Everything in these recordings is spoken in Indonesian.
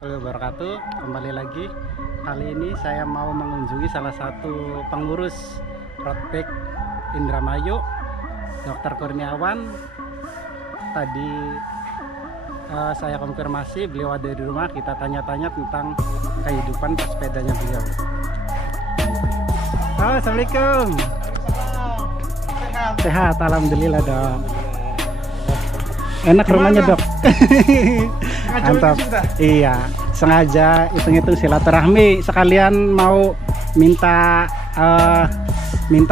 Wabarakatuh. Kembali lagi. Kali ini saya mau mengunjungi salah satu pengurus Road Indramayu, Dr. Kurniawan. Tadi saya konfirmasi beliau ada di rumah. Kita tanya-tanya tentang kehidupan bersepedanya beliau. Halo, assalamualaikum. Sehat, alhamdulillah dok. Enak rumahnya dok. Mantap. Iya, sengaja hitung-hitung silaturahmi sekalian mau minta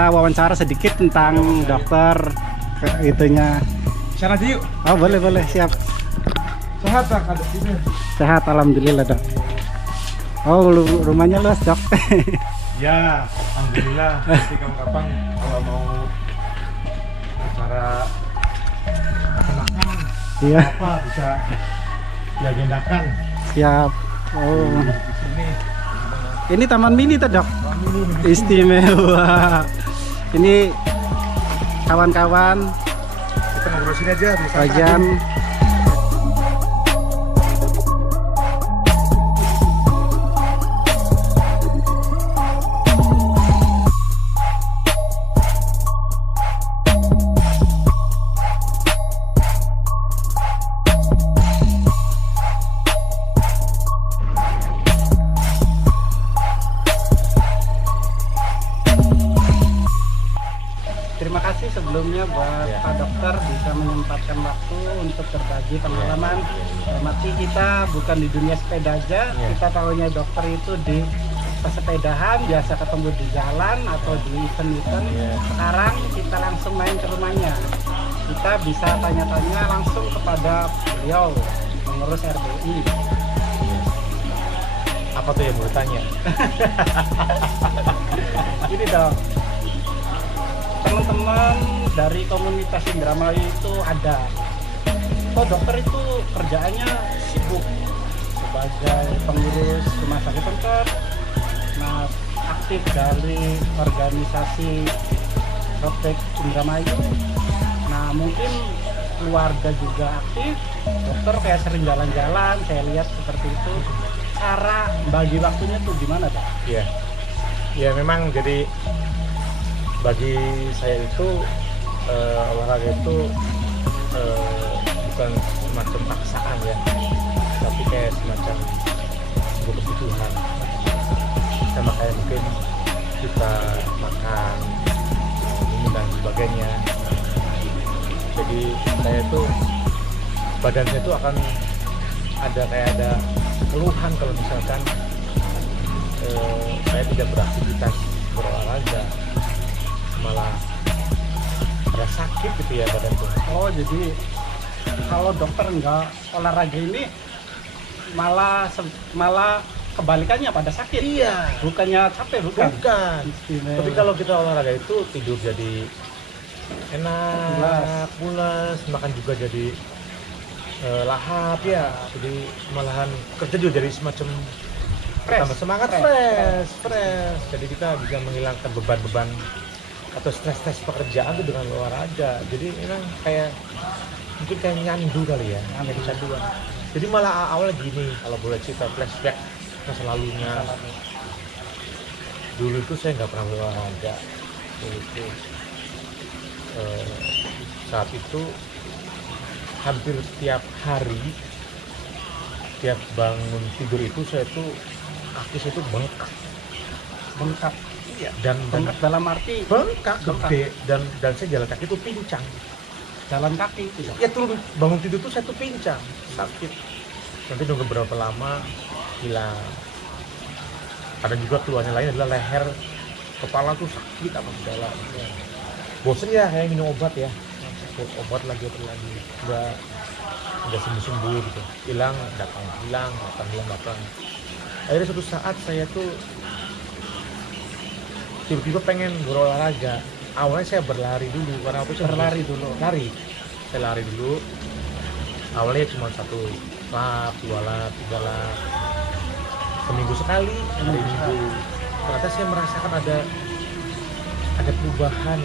wawancara sedikit tentang dokter itunya. Sana aja yuk. Oh boleh siap. Sehat tak ada sini? Sehat alhamdulillah dok. Oh rumahnya luas dok. Ya, alhamdulillah. Nanti kapan kalau mau acara makan Iya. apa bisa diagendakan. Siap. Oh Di sini. ini taman mini tuh dok. Ini Istimewa. Ini kawan-kawan kita ngobrol sini aja di sana. bagian terima kasih sebelumnya buat Pak Dokter bisa menyempatkan waktu untuk berbagi pengalaman. Mati kita bukan di dunia sepeda aja, kita tahunya dokter itu di pesepedahan, biasa ketemu di jalan atau di event-event. Sekarang kita langsung main ke rumahnya. Kita bisa tanya-tanya langsung kepada beliau, pengurus RBI. Apa tuh yang mau tanya? Gini dong, teman-teman dari komunitas Indramayu itu ada. Oh dokter itu kerjaannya sibuk sebagai pengurus rumah sakit tempat, nah aktif dari organisasi Road Indramayu. Nah mungkin keluarga juga aktif. Dokter kayak sering jalan-jalan, saya lihat seperti itu. Cara bagi waktunya tuh gimana Pak? Iya. Ya memang jadi bagi saya itu olahraga itu bukan semacam paksaan ya, tapi kayak semacam sebuah kebutuhan. Sama kayak mungkin kita makan, minum dan sebagainya. Jadi saya tuh badannya itu akan ada keluhan kalau misalkan saya tidak beraktivitas berolahraga, malah ada sakit gitu ya badan tuh. Oh jadi kalau dokter nggak olahraga ini malah kebalikannya pada sakit. Iya. Bukannya capek bukan? Bukan. Istimewa. Tapi kalau kita olahraga itu tidur jadi enak, pulas, makan juga jadi lahap ya. Jadi malahan kerja juga jadi semacam tambah semangat, fresh. Jadi kita bisa menghilangkan beban-beban atau stres pekerjaan itu dengan olahraga. Jadi memang kayak mungkin kayak nyandu kali ya, canduan. Jadi malah awalnya gini, kalau boleh cerita flashback masa lalunya. Dulu itu saya nggak pernah berolahraga. Dulu itu saat itu hampir tiap hari, tiap bangun tidur itu saya tuh kaki saya tuh Bengkak. iya, dan Bengkak dalam arti bengkak gede, dan saya jalan kaki tuh pincang. jalan kaki itu. Ya turun bangun tidur tuh saya tuh pincang, sakit. Nanti nunggu berapa lama hilang. Ada juga keluhannya lain adalah leher, kepala tuh sakit apa segala. Bosen ya kayak minum obat ya, obat lagi udah sembuh gitu, hilang datang. Akhirnya suatu saat saya tuh tiba-tiba pengen berolahraga. Awalnya saya berlari dulu, karena aku saya Berlari dulu. saya lari dulu. Awalnya cuma 1 lap, 2 lap, 3 lap, seminggu sekali, hari Minggu. Ternyata saya merasakan ada perubahan,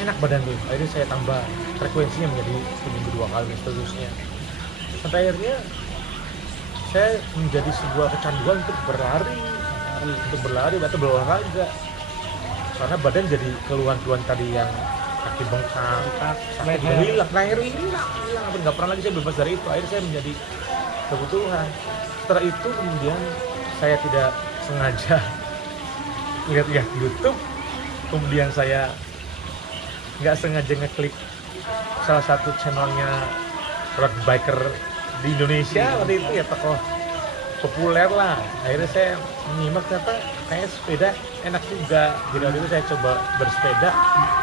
enak badan tuh. Akhirnya saya tambah frekuensinya menjadi seminggu 2 kali dan seterusnya. Sampai akhirnya saya menjadi sebuah kecanduan untuk berlari atau berolahraga, karena badan jadi keluhan-keluhan tadi yang kaki bengkak, sakit hilang, leher hilang, hampir nggak pernah lagi saya bebas dari itu. Akhirnya saya menjadi kebutuhan. Setelah itu kemudian saya tidak sengaja lihat YouTube, kemudian saya nggak sengaja ngeklik salah satu channelnya road biker di Indonesia waktu itu, ya tokoh populer lah. Akhirnya saya menyimak, ternyata kayak sepeda enak juga. Jadi waktu itu saya coba bersepeda,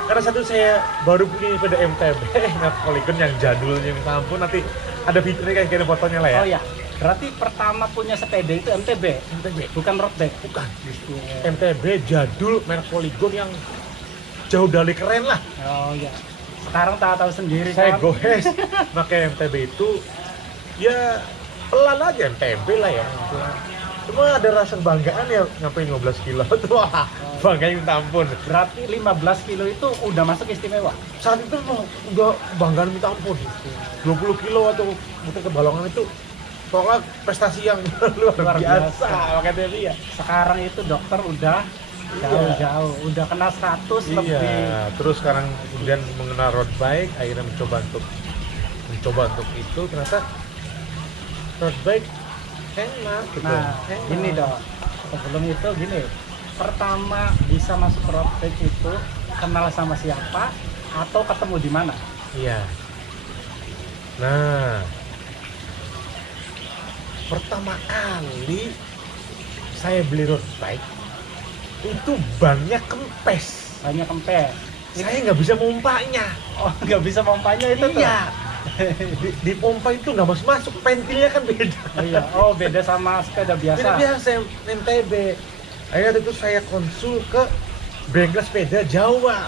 karena satu saya baru punya sepeda MTB yang Polygon yang jadulnya, minta ampun, nanti ada fiturnya kayak gini fotonya lah ya. Oh ya, berarti pertama punya sepeda itu MTB, bukan road bike. Bukan, MTB jadul merek Polygon yang jauh dari keren lah. Oh ya, sekarang tahu sendiri Saya kan. goes pakai MTB itu, ya pelan aja MTB lah ya. Cuma ada rasa kebanggaan ya, nyampe 15 kilo tuh, wah banggain minta ampun. Berarti 15 kilo itu udah masuk istimewa? Saat itu udah banggaan minta ampun. 20 kilo atau muter ke Balongan itu pokoknya prestasi yang luar biasa pakai MTB ya. Sekarang itu dokter udah jauh-jauh, udah kena 100 lebih. Iya, terus sekarang kemudian mengenal road bike, akhirnya mencoba untuk itu, ternyata road bike enak gitu. Nah, enak. gini dong, sebelum itu gini, pertama bisa masuk road bike itu kenal sama siapa atau ketemu di mana? Iya. Nah, pertama kali saya beli road bike itu bannya kempes. Banyak kempes. Saya nggak bisa mompanya. Oh, nggak bisa pompanya itu tuh? Iya. Di pompa itu nggak masuk, pentilnya kan beda. Iya. Oh, beda sama sepeda biasa. Beda biasa MTB. Akhirnya itu saya konsul ke bengkel sepeda Jawa.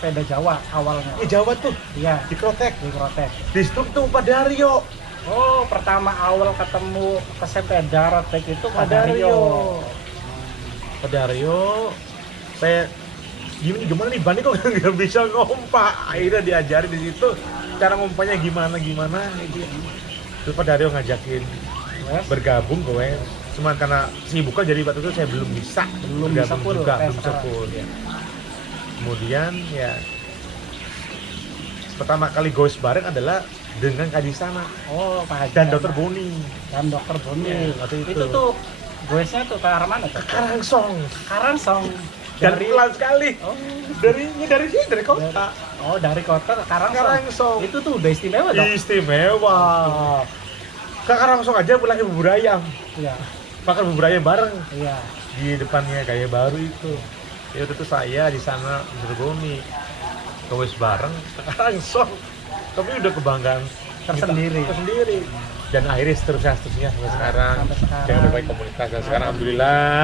Sepeda Jawa awalnya. Jawa tuh, Iya, di Krotek. di Krotek. Di situ ketemu Pak Daryo. Oh, pertama awal ketemu ke sepeda road bike itu Pak Daryo. Pak Daryo, saya gimana nih ban ini kok nggak bisa ngompak. Akhirnya diajari di situ cara ngompaknya gimana gitu. Terus Pak Daryo ngajakin bergabung gue. Cuma karena sibuk kan, jadi waktu itu saya belum bisa bisa full, juga, kayak belum bisa sekarang. full ya. Kemudian ya pertama kali goes bareng adalah dengan Kadisana Oh, Pak Haji. dan Dokter Boni. Dan Dokter Boni. Ya, waktu itu. Itu tuh goesnya tuh ke arah mana tuh? Karangsong. Karangsong. Dan pelan sekali. Oh, Dari sini, dari kota. dari kota ke Karangsong. Karangsong. Itu tuh udah istimewa dong. Istimewa. Ke Karangsong aja pulang ke bubur ayam. Iya. Makan bubur ayam bareng Iya. di depannya Gaya Baru itu. Ya itu saya di sana Berboni. Kawis bareng ke Karangsong. Tapi udah kebanggaan Tersendiri. Dan akhirnya seterusnya sampai sekarang. Sampai sekarang. Dengan berbagai komunitas, dan sekarang alhamdulillah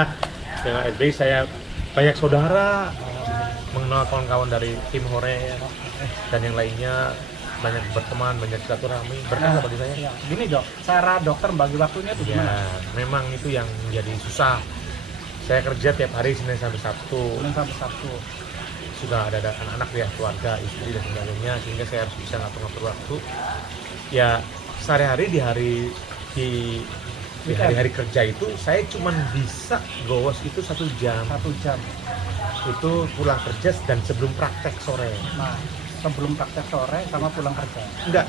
dengan SBI saya banyak saudara, mengenal kawan-kawan dari tim Hore dan yang lainnya, banyak berteman, banyak silaturahmi, berkah bagi saya. Iya. Gini dok, cara dokter bagi waktunya tuh Ya, gimana? memang itu yang menjadi susah. Saya kerja tiap hari Senin sampai Sabtu. Senin sampai Sabtu. Sudah ada anak-anak ya, keluarga, istri dan sebagainya, sehingga saya harus bisa ngatur-ngatur waktu. Ya, sehari-hari di hari-hari kerja itu saya cuma bisa gowos itu 1 jam. 1 jam. Itu pulang kerja dan sebelum praktek sore. Nah, sebelum praktek sore sama pulang kerja. Enggak,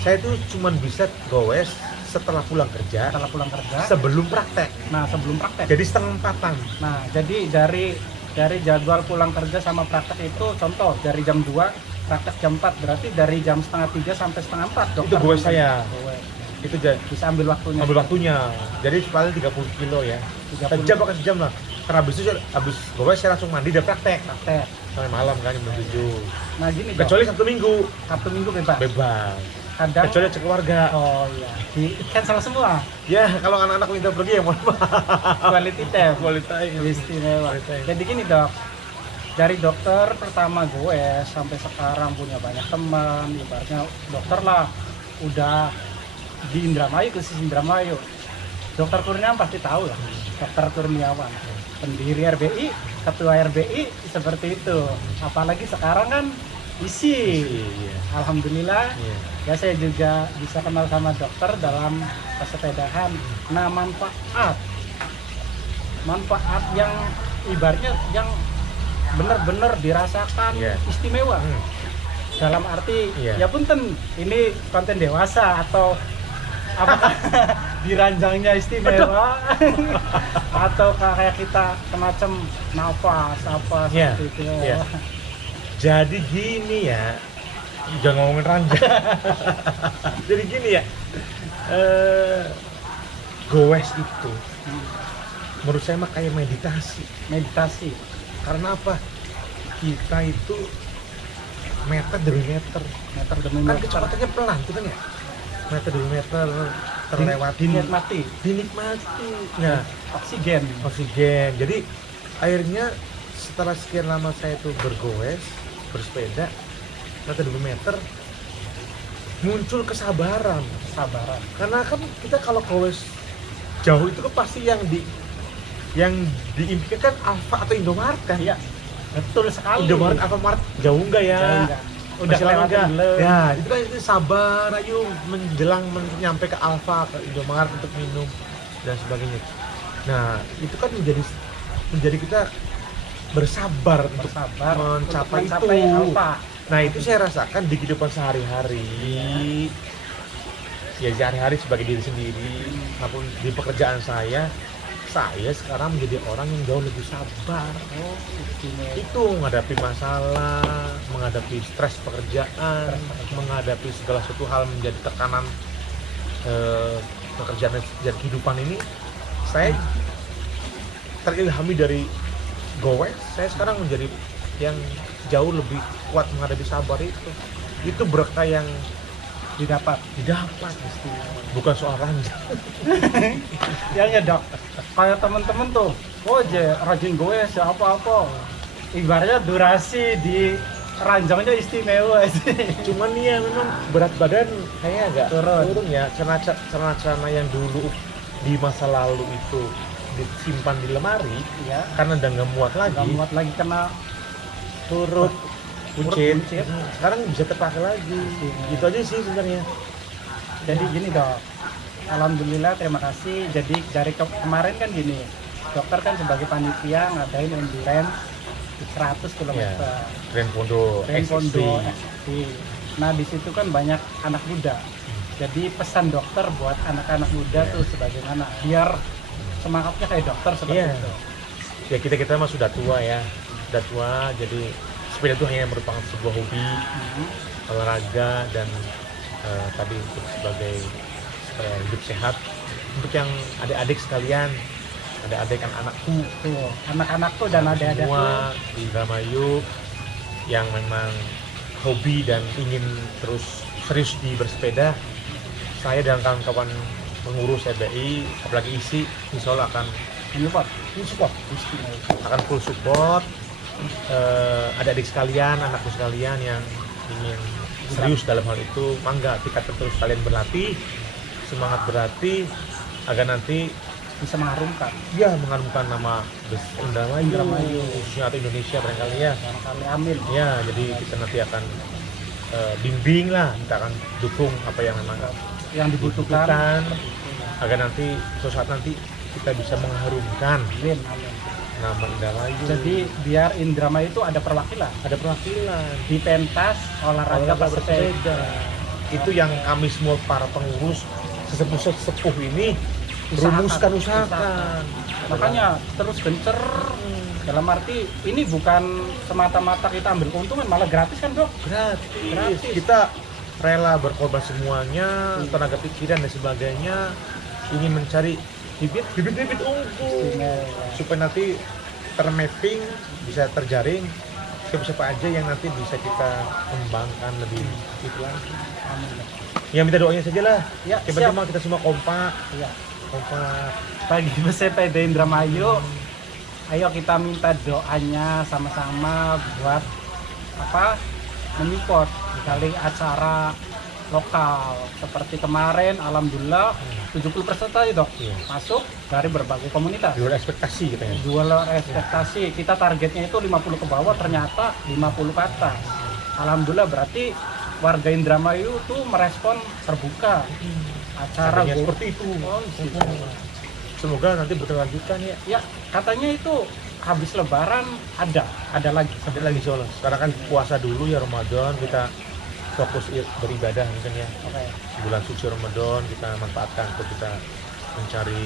saya tuh cuma bisa gowes setelah pulang kerja, Setelah pulang kerja. sebelum praktek. Nah, sebelum praktek. Jadi setengah empatan. Nah, jadi dari jadwal pulang kerja sama praktek itu, contoh dari jam 2 praktek jam 4, berarti dari jam setengah 3 sampai setengah 4 dokter. Itu gowes saya. Gowes. Itu Bisa ambil waktunya. ambil waktunya. Jadi paling 30 kilo ya. 30. Sejam pakai sejam lah. Karena habis gowes saya langsung mandi dan praktek Praktek. sampai malam kan jam 7. Nah, gini dok. Kecuali Sabtu Minggu Sabtu Minggu bebas. bebas. Kadang. Kecuali cek keluarga. Oh iya. Di cancel semua. Ya kalau anak-anak minta pergi ya mohon maaf. Quality time. Kualitas Istimewa. Quality time. Jadi gini dok. Dari dokter pertama gue sampai sekarang punya banyak teman, ibaratnya dokter lah, udah di Indramayu, khusus Indramayu. Dokter Kurniawan pasti tahu lah, Dokter Kurniawan, pendiri RBI, ketua RBI seperti itu. Apalagi sekarang kan isi. Iya. Alhamdulillah, Iya. ya saya juga bisa kenal sama dokter dalam kesepedahan. Nah, manfaat yang ibaratnya yang benar-benar dirasakan Iya. istimewa. Dalam arti Iya. ya punten ini konten dewasa atau apakah diranjangnya istimewa atau kayak kita semacam nafas apa Iya. seperti itu. Iya. Jadi gini ya, jangan ngomongin ranjang. Jadi gini ya, goes itu menurut saya mah kayak meditasi. Meditasi. Karena apa? Kita itu meter demi meter, Meter demi kan meter. kecepatannya pelan tuh kan ya, meter demi meter terlewati, Dinikmati dinikmati. Nah, oksigen. Jadi akhirnya setelah sekian lama saya tuh bergoes, bersepeda meter demi meter, muncul kesabaran. Karena kan kita kalau goes jauh itu kan pasti yang diimpikan kan Alfa atau Indomaret kan. Iya, betul sekali. Indomaret Alfamart jauh enggak ya? Jauh enggak? Udah Masih lama lewatin enggak? belum? Ya, itu kan itu sabar, ayo menjelang nyampe ke Alfa, ke Indomaret untuk minum dan sebagainya. Nah, itu kan menjadi kita bersabar untuk mencapai itu. Alfa. Nah, itu saya rasakan di kehidupan sehari-hari. Ya, sehari-hari sebagai diri sendiri, maupun di pekerjaan saya sekarang menjadi orang yang jauh lebih sabar. Oh, istimewa. Itu menghadapi masalah, menghadapi stres pekerjaan, menghadapi segala sesuatu hal menjadi tekanan pekerjaan dan kehidupan ini, saya terilhami dari goes. Saya sekarang menjadi yang jauh lebih kuat menghadapi sabar itu. Itu berkah yang didapat bukan soal ranjang. ya Dok, kayak temen-temen tuh rajin goes ya apa-apa, ibaratnya durasi di ranjangnya istimewa sih. Cuman ya memang berat badan kayaknya agak turun ya, celana yang dulu di masa lalu itu disimpan di lemari ya, karena udah nggak muat lagi kena turut buncit. buncit. Sekarang bisa terpakai lagi. Itu aja sih sebenarnya. Jadi gini Dok, alhamdulillah terima kasih. Jadi dari kemarin kan gini, dokter kan sebagai panitia ngadain endurance 100 km. Renpondo XP. Nah di situ kan banyak anak muda. Jadi pesan dokter buat anak-anak muda tuh sebagaimana biar semangatnya kayak dokter seperti itu. Ya kita mah sudah tua ya, jadi sepeda itu hanya merupakan sebuah hobi, olahraga dan tadi untuk sebagai supaya hidup sehat. Untuk yang adik-adik sekalian, adik-adik anakku, anak-anakku dan adik-adikku semua di Indramayu yang memang hobi dan ingin terus serius di bersepeda, saya dan kawan-kawan pengurus EBI, apalagi insya Allah akan full support. Adik-adik sekalian, anakku sekalian yang ingin serius dalam hal itu, mangga kita terus kalian berlatih, semangat berlatih agar nanti bisa mengharumkan nama Indramayu khususnya atau Indonesia barangkali ya. Amin. Ya, jadi kita nanti akan bimbing lah, kita akan dukung apa yang memang yang dibutuhkan agar nanti suatu saat nanti kita bisa mengharumkan nama Indramayu. Jadi biar Indramayu itu ada perwakilan di pentas olahraga bersepeda. Itu yang kami semua para pengurus sesepuh ini usahakan. Makanya terus gencer. Dalam arti ini bukan semata-mata kita ambil keuntungan, malah gratis kan Dok? Gratis. Kita rela berkorban semuanya, tenaga pikiran dan sebagainya, ingin mencari bibit-bibit unggul supaya nanti termapping, bisa terjaring siapa-siapa aja yang nanti bisa kita kembangkan lebih itu lagi. Ya minta doanya saja lah. Ya, Coba kita semua kompak. Bagi bersepeda Indramayu, ayo kita minta doanya sama-sama buat menyupport kali acara lokal seperti kemarin. Alhamdulillah 70 peserta ya Dok, masuk dari berbagai komunitas. Di luar ekspektasi kita ya. Di luar ekspektasi, kita targetnya itu 50 ke bawah, ternyata 50 ke atas. Alhamdulillah berarti warga Indramayu tuh merespon terbuka acara Adanya seperti itu. Oh, gitu. Semoga nanti berkelanjutan ya. Ya, katanya itu habis Lebaran ada lagi. Ada lagi insya Allah. Sekarang kan puasa dulu ya Ramadan, kita fokus beribadah mungkin ya. Oke. Bulan suci Ramadan kita manfaatkan untuk kita mencari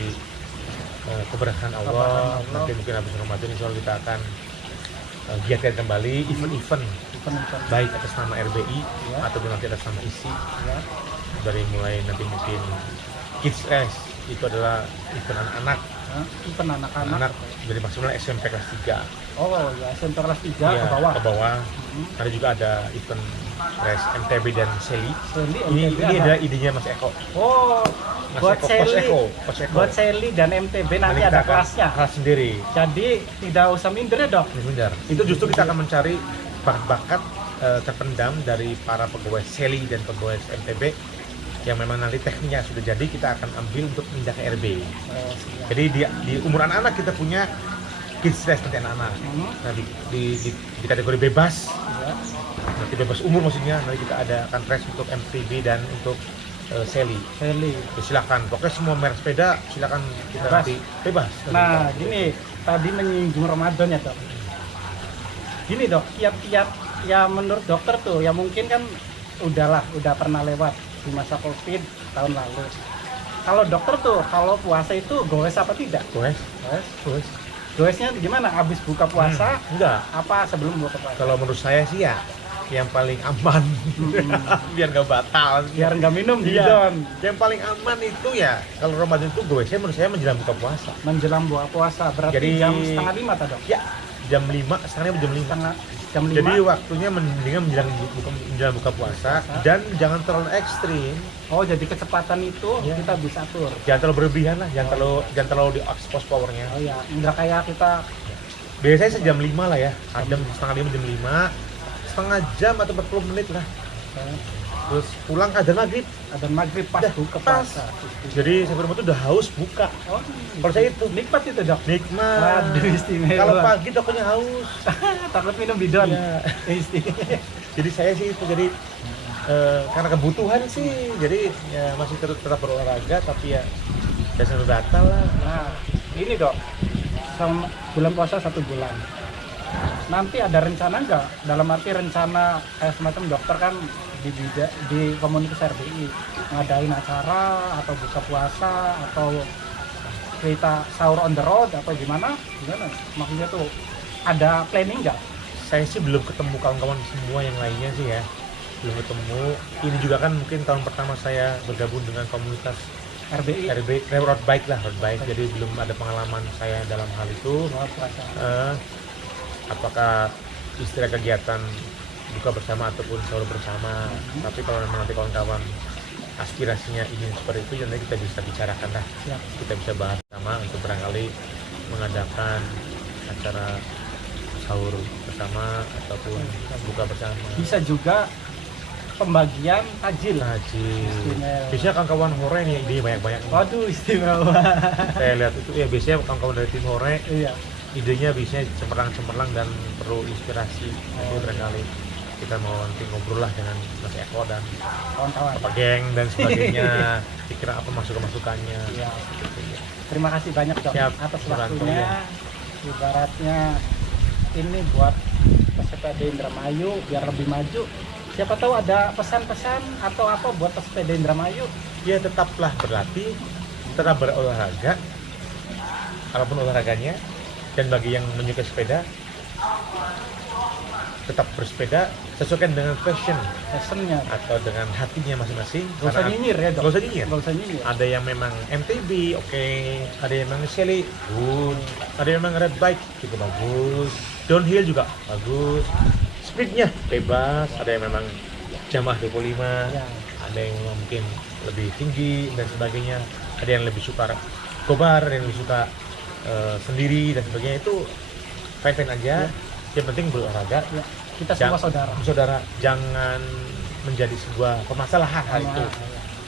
keberkahan Allah. Keberkahan Allah. Nanti mungkin habis Ramadan insya Allah kita akan giatkan kembali event-event Event-event. baik atas nama RBI Ya. ataupun nanti atas nama ISI. Ya. Dari mulai nanti mungkin Kids Race itu adalah event anak-anak, Hah? Event anak-anak. anak dari maksimal SMP kelas 3 Oh ya, SMP kelas 3 Iya, ke bawah. ke bawah. Hmm. Nanti juga ada event race MTB dan Seli. Seli, Ini MTB ada idenya Mas Eko. Oh, Mas buat Eko, Seli, Coach Eko. buat Seli dan MTB nanti kita ada akan kelasnya. kelas sendiri. Jadi tidak usah minder ya dok. Ini benar. Itu justru kita akan mencari bakat-bakat terpendam dari para pegawai Seli dan pegawai MTB yang memang nanti tekniknya sudah jadi, kita akan ambil untuk pindah ke RB. Oh, siap. Jadi di umur anak-anak kita punya kids race nanti anak-anak. Hmm. Nah, di kategori bebas, Ya. nanti bebas umur maksudnya, nanti kita ada akan race untuk MTB dan untuk Seli. Seli. Ya, silakan, pokoknya semua merek sepeda silakan kita Bebas. nanti bebas. Nah, gini, tadi menyinggung Ramadan ya dok. Gini dok, kiat-kiat ya menurut dokter tuh, ya mungkin kan udah pernah lewat di masa Covid tahun lalu. Kalau dokter tuh, kalau puasa itu goes apa tidak? Goes, Goes. goes. Goesnya gimana? Habis buka puasa? Enggak. Apa sebelum buka puasa? Kalau menurut saya sih ya yang paling aman biar nggak batal. Biar nggak minum di Iya. Don. Yang paling aman itu ya kalau Ramadan itu goesnya menurut saya menjelang buka puasa. Menjelang buka puasa, berarti Jadi- jam setengah 5 tak dok? Ya, jam 5, sekarang jam 5. Jam 5. Jadi waktunya mendingan menjelang buka puasa dan jangan terlalu ekstrim. Oh, jadi kecepatan itu Iya. kita bisa atur. Jangan terlalu berlebihan lah, jangan terlalu di expose powernya. Oh ya, nggak kayak kita Biasanya sejam 5 lah ya, jam setengah 5, jam 5, setengah jam atau 40 menit lah. Terus pulang adzan maghrib. adzan maghrib pas Dah, buka pas. puasa. Jadi sampai rumah tuh udah haus buka. Oh, Kalau saya itu nikmat itu dok. nikmat. Waduh, istimewa. Kalau pagi tokonya haus. Takut minum bidon. Iya. Istimewa. Jadi saya sih itu karena kebutuhan sih, jadi ya masih tetap berolahraga tapi ya sampai batal lah. Nah, ini dok, bulan puasa 1 bulan. Nanti ada rencana nggak? Dalam arti rencana kayak semacam dokter kan di komunitas RBI ngadain acara atau buka puasa atau kita sahur on the road atau gimana? Gimana? Maksudnya tuh ada planning nggak? Saya sih belum ketemu kawan-kawan semua yang lainnya sih ya, belum ketemu. Ini juga kan mungkin tahun pertama saya bergabung dengan komunitas RBI road bike lah, road bike. Jadi belum ada pengalaman saya dalam hal itu. buka puasa. Apakah istilah kegiatan buka bersama ataupun sahur bersama. Tapi kalau memang nanti kawan-kawan aspirasinya ingin seperti itu, nanti kita bisa bicarakan lah. Siap. Kita bisa bahas sama untuk barangkali mengadakan acara sahur bersama ataupun buka bersama. Bisa juga pembagian takjil. Najib. Istimewa. Biasanya kawan-kawan hore nih idenya banyak-banyak. Waduh, istimewa. Saya lihat itu ya biasanya kawan-kawan dari tim hore Iya. idenya biasanya cemerlang-cemerlang dan perlu inspirasi. Jadi barangkali kita mau nanti ngobrol lah dengan Mas Eko dan Kawan-kawan. Bapak Geng dan sebagainya. Kira apa masukan-masukannya. Iya. Terima kasih banyak dok Siap, atas terbantu, waktunya. ya. Ibaratnya ini buat pesepeda Indramayu biar lebih maju. Siapa tahu ada pesan-pesan atau apa buat pesepeda Indramayu. Ya tetaplah berlatih, tetap berolahraga, apapun olahraganya. Dan bagi yang menyukai sepeda, tetap bersepeda sesuaikan dengan passion Pesannya. atau dengan hatinya masing-masing. Gak usah Karena- nyinyir ya dok. Gak usah nyinyir. Gak usah nyinyir. Ada yang memang MTB, oke. Ada yang memang Shelly, good. Ada yang memang red bike, juga bagus. Downhill juga bagus. Speednya bebas. Ada yang memang Yamaha 25. Ya. Ada yang mungkin lebih tinggi dan sebagainya. Ada yang lebih suka gobar, ada yang lebih suka sendiri dan sebagainya. Itu fine-fine aja. Yang penting berolahraga. Ya. Kita semua saudara. Saudara, jangan menjadi sebuah permasalahan hal itu. Ya.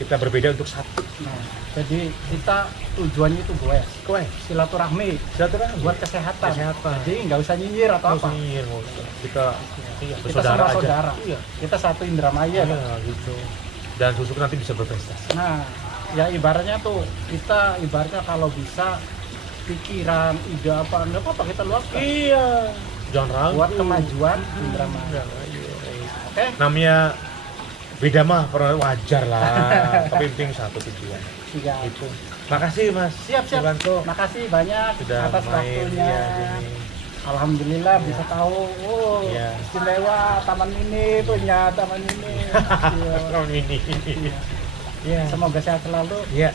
kita berbeda untuk satu. Nah, jadi kita tujuannya itu gue silaturahmi buat kesehatan. Jadi nggak usah nyinyir atau apa. Nyinyir, kita Kita bersaudara sama aja. saudara. Iya. Kita satu Indramayu. Iya, gitu. Dan susu nanti bisa berprestasi. Nah, ya ibaratnya tuh kita ibaratnya kalau bisa pikiran, ide apa nggak apa-apa kita luapkan. Iya. Jangan ragu. Buat kemajuan Indramayu. Oke? Namanya beda mah wajar lah. Tapi penting satu tujuan. Iya. Itu. Makasih Mas. Siap. Suranto. Makasih banyak Sudah atas main waktunya. ya, gini. Alhamdulillah bisa tahu. Oh, Iya. istimewa taman ini punya taman ini. Iya. Tahun ini. Iya. Semoga sehat selalu. Iya.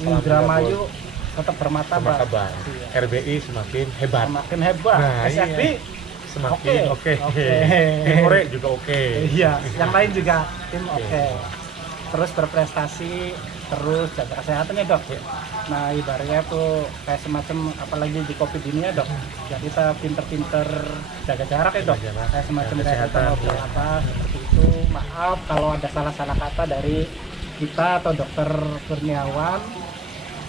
Indramayu tetap bermartabat. Martabat. Iya. RBI semakin hebat. Semakin hebat. Nah, SFB iya. Semakin oke. Oke. Timore juga oke. Iya, yang lain juga tim Oke. oke. Terus berprestasi, terus jaga kesehatan ya dok. Iya. Nah ibaratnya tuh kayak semacam apalagi di COVID ini ya dok. Ya kita pinter-pinter jaga jarak ya dok. Jaga jarak, Kayak semacam jaga kayak kita kesehatan, ngobrol iya. apa seperti itu. Maaf kalau ada salah-salah kata dari kita atau dokter Kurniawan.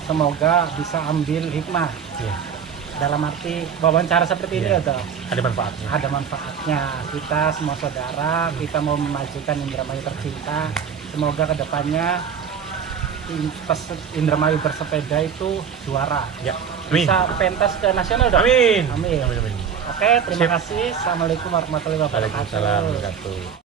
Semoga bisa ambil hikmah Iya. dalam arti wawancara seperti ini Iya. ya dok. Ada manfaatnya. Ada manfaatnya. Kita semua saudara, kita mau memajukan Indramayu tercinta. Semoga kedepannya Indramayu bersepeda itu juara. Ya. Amin. Bisa pentas ke nasional dong. Amin. Amin. Amin. Oke, terima Sip. kasih. Assalamualaikum warahmatullahi wabarakatuh. Waalaikumsalam warahmatullahi wabarakatuh.